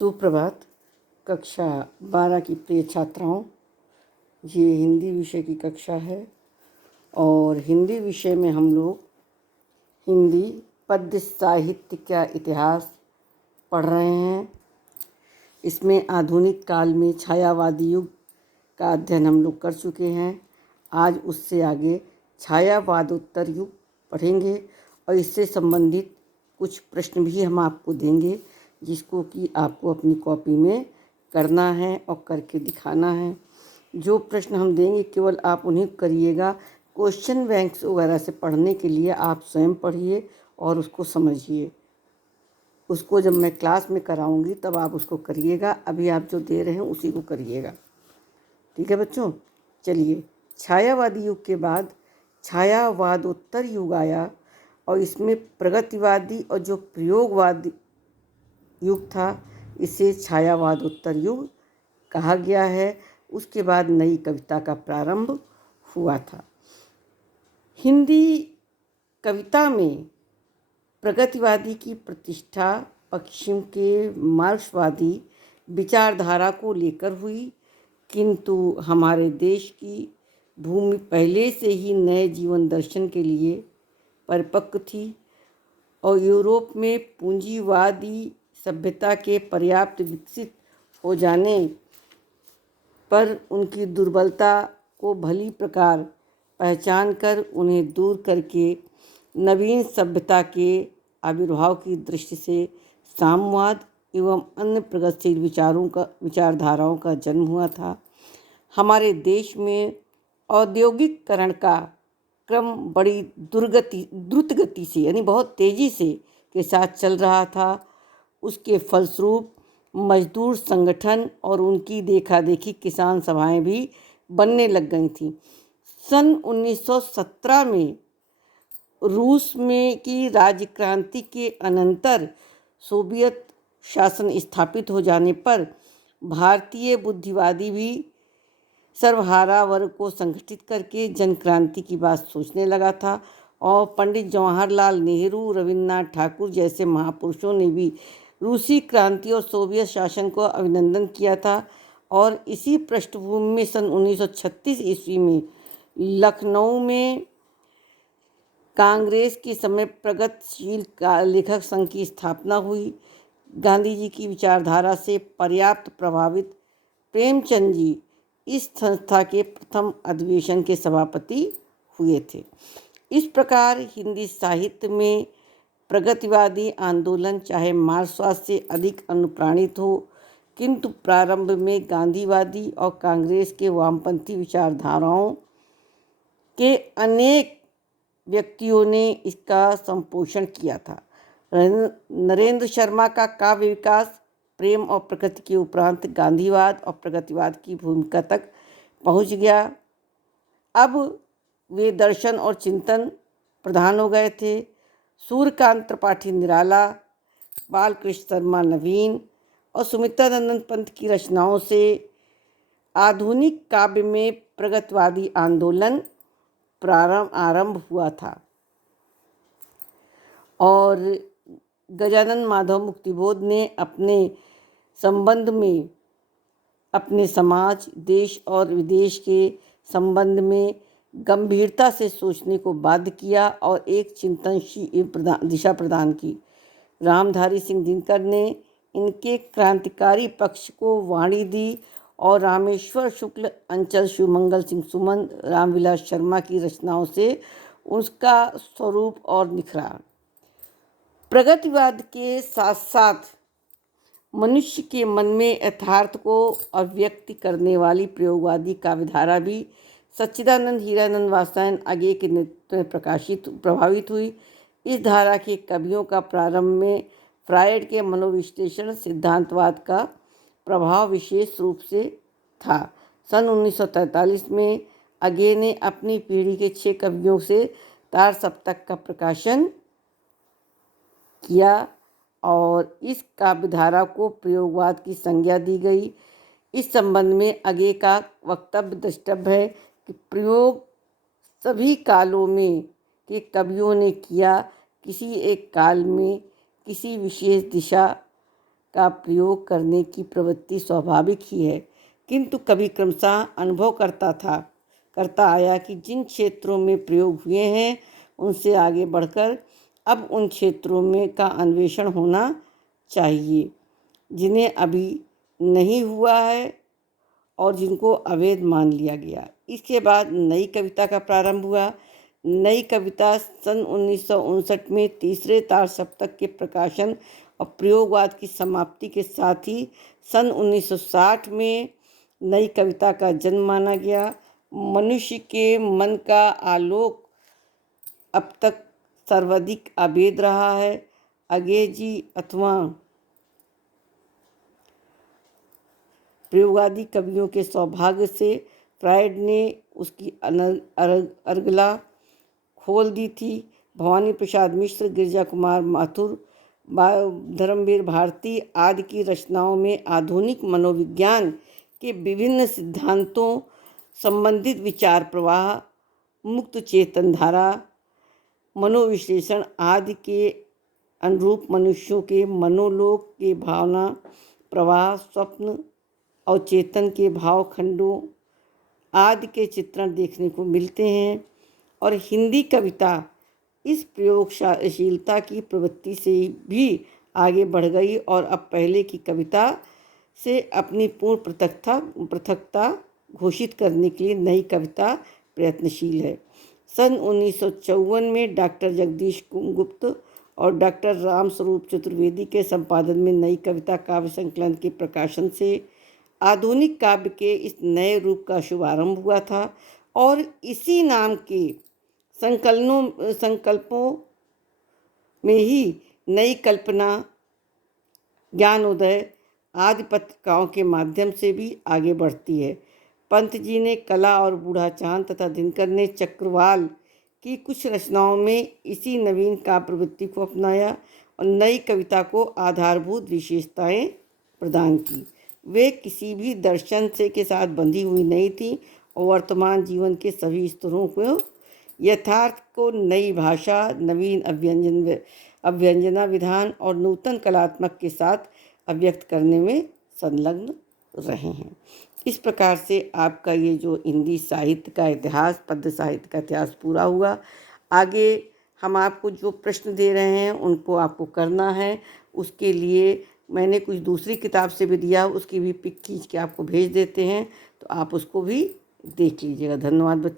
सुप्रभात। कक्षा 12 की प्रिय छात्राओं, ये हिंदी विषय की कक्षा है और हिंदी विषय में हम लोग हिंदी पद्य साहित्य का इतिहास पढ़ रहे हैं। इसमें आधुनिक काल में छायावादी युग का अध्ययन हम लोग कर चुके हैं। आज उससे आगे छायावादोत्तर युग पढ़ेंगे और इससे संबंधित कुछ प्रश्न भी हम आपको देंगे, जिसको कि आपको अपनी कॉपी में करना है और करके दिखाना है। जो प्रश्न हम देंगे केवल आप उन्हें करिएगा। क्वेश्चन बैंक्स वगैरह से पढ़ने के लिए आप स्वयं पढ़िए और उसको समझिए। उसको जब मैं क्लास में कराऊंगी तब आप उसको करिएगा। अभी आप जो दे रहे हैं उसी को करिएगा। ठीक है बच्चों, चलिए। छायावादी युग के बाद छायावादोत्तर युग आया और इसमें प्रगतिवादी और जो प्रयोगवादी युग था, इसे छायावादोत्तर युग कहा गया है। उसके बाद नई कविता का प्रारंभ हुआ था। हिंदी कविता में प्रगतिवादी की प्रतिष्ठा पश्चिम के मार्क्सवादी विचारधारा को लेकर हुई, किंतु हमारे देश की भूमि पहले से ही नए जीवन दर्शन के लिए परिपक्व थी और यूरोप में पूंजीवादी सभ्यता के पर्याप्त विकसित हो जाने पर उनकी दुर्बलता को भली प्रकार पहचान कर उन्हें दूर करके नवीन सभ्यता के आविर्भाव की दृष्टि से साम्यवाद एवं अन्य प्रगतिशील विचारधाराओं का जन्म हुआ था। हमारे देश में औद्योगिकरण का क्रम बड़ी द्रुत गति से यानी बहुत तेज़ी से के साथ चल रहा था। उसके फलस्वरूप मजदूर संगठन और उनकी देखा देखी किसान सभाएं भी बनने लग गई थीं। सन 1917 में रूस में की राज्य क्रांति के अनंतर सोवियत शासन स्थापित हो जाने पर भारतीय बुद्धिवादी भी सर्वहारा वर्ग को संगठित करके जन क्रांति की बात सोचने लगा था और पंडित जवाहरलाल नेहरू, रविन्द्रनाथ ठाकुर जैसे महापुरुषों ने भी रूसी क्रांति और सोवियत शासन को अभिनंदन किया था। और इसी पृष्ठभूमि में सन 1936 ईस्वी में लखनऊ में कांग्रेस के समय प्रगतिशील लेखक संघ की स्थापना हुई। गांधी जी की विचारधारा से पर्याप्त प्रभावित प्रेमचंद जी इस संस्था के प्रथम अधिवेशन के सभापति हुए थे। इस प्रकार हिंदी साहित्य में प्रगतिवादी आंदोलन चाहे मार्क्सवाद से अधिक अनुप्राणित हो, किंतु प्रारंभ में गांधीवादी और कांग्रेस के वामपंथी विचारधाराओं के अनेक व्यक्तियों ने इसका संपोषण किया था। नरेंद्र शर्मा का काव्य विकास प्रेम और प्रकृति के उपरांत गांधीवाद और प्रगतिवाद की भूमिका तक पहुंच गया। अब वे दर्शन और चिंतन प्रधान हो गए थे। सूर्यकांत त्रिपाठी निराला, बालकृष्ण शर्मा नवीन और सुमित्रानंद पंत की रचनाओं से आधुनिक काव्य में प्रगतिवादी आंदोलन आरंभ हुआ था और गजानन माधव मुक्तिबोध ने अपने संबंध में अपने समाज, देश और विदेश के संबंध में गंभीरता से सोचने को बाध्य किया और एक चिंतनशील दिशा प्रदान की। रामधारी सिंह दिनकर ने इनके क्रांतिकारी पक्ष को वाणी दी और रामेश्वर शुक्ल, अंचल शिवमंगल सिंह सुमन, रामविलास शर्मा की रचनाओं से उसका स्वरूप और निखरा। प्रगतिवाद के साथ साथ मनुष्य के मन में यथार्थ को अभिव्यक्त करने वाली प्रयोगवादी काव्यधारा भी सच्चिदानंद हीरानंद वात्स्यायन आगे के नेतृत्व में प्रभावित हुई। इस धारा के कवियों का प्रारंभ में फ्रायड के मनोविश्लेषण सिद्धांतवाद का प्रभाव विशेष रूप से था। सन 1943 में आगे ने अपनी पीढ़ी के 6 कवियों से तार सप्तक का प्रकाशन किया और इस काव्यधारा को प्रयोगवाद की संज्ञा दी गई। इस संबंध में आगे का वक्तव्य द्रष्टव्य है कि प्रयोग सभी कालों में के कवियों ने किया, किसी एक काल में किसी विशेष दिशा का प्रयोग करने की प्रवृत्ति स्वाभाविक ही है, किंतु कभी क्रमशः अनुभव करता आया कि जिन क्षेत्रों में प्रयोग हुए हैं उनसे आगे बढ़कर अब उन क्षेत्रों में का अन्वेषण होना चाहिए जिन्हें अभी नहीं हुआ है और जिनको अवैध मान लिया गया। इसके बाद नई कविता का प्रारंभ हुआ। नई कविता सन 1959 में तीसरे तार सप्तक के प्रकाशन और प्रयोगवाद की समाप्ति के साथ ही सन 1960 में नई कविता का जन्म माना गया। मनुष्य के मन का आलोक अब तक सर्वाधिक अभेद रहा है। अंग्रेजी अथवा प्रयोगवादी कवियों के सौभाग्य से फ्रायड ने उसकी अर्गला खोल दी थी। भवानी प्रसाद मिश्र, गिरिजा कुमार माथुर, धर्मवीर भारती आदि की रचनाओं में आधुनिक मनोविज्ञान के विभिन्न सिद्धांतों संबंधित विचार प्रवाह, मुक्त चेतन धारा, मनोविश्लेषण आदि के अनुरूप मनुष्यों के मनोलोक के भावना प्रवाह, स्वप्न और चेतन के भाव खंडों आदि के चित्रण देखने को मिलते हैं। और हिंदी कविता इस प्रयोगशीलता की प्रवृत्ति से भी आगे बढ़ गई और अब पहले की कविता से अपनी पूर्ण पृथकता घोषित करने के लिए नई कविता प्रयत्नशील है। सन 1954 में डॉक्टर जगदीश गुप्त और डॉक्टर रामस्वरूप चतुर्वेदी के संपादन में नई कविता काव्य संकलन के प्रकाशन से आधुनिक काव्य के इस नए रूप का शुभारंभ हुआ था और इसी नाम के संकल्पों में ही नई कल्पना, ज्ञानोदय आदि पत्रिकाओं के माध्यम से भी आगे बढ़ती है। पंत जी ने कला और बूढ़ा चांद तथा दिनकर ने चक्रवाल की कुछ रचनाओं में इसी नवीन काव्य प्रवृत्ति को अपनाया और नई कविता को आधारभूत विशेषताएं प्रदान की। वे किसी भी दर्शन से के साथ बंधी हुई नहीं थी और वर्तमान जीवन के सभी स्तरों को यथार्थ को नई भाषा, नवीन अभ्यंजना विधान और नूतन कलात्मक के साथ अभिव्यक्त करने में संलग्न रहे हैं। इस प्रकार से आपका ये जो हिंदी साहित्य का इतिहास, पद्य साहित्य का इतिहास पूरा हुआ। आगे हम आपको जो प्रश्न दे रहे हैं उनको आपको करना है। उसके लिए मैंने कुछ दूसरी किताब से भी दिया, उसकी भी पिक खींच के आपको भेज देते हैं, तो आप उसको भी देख लीजिएगा। धन्यवाद बच्चों।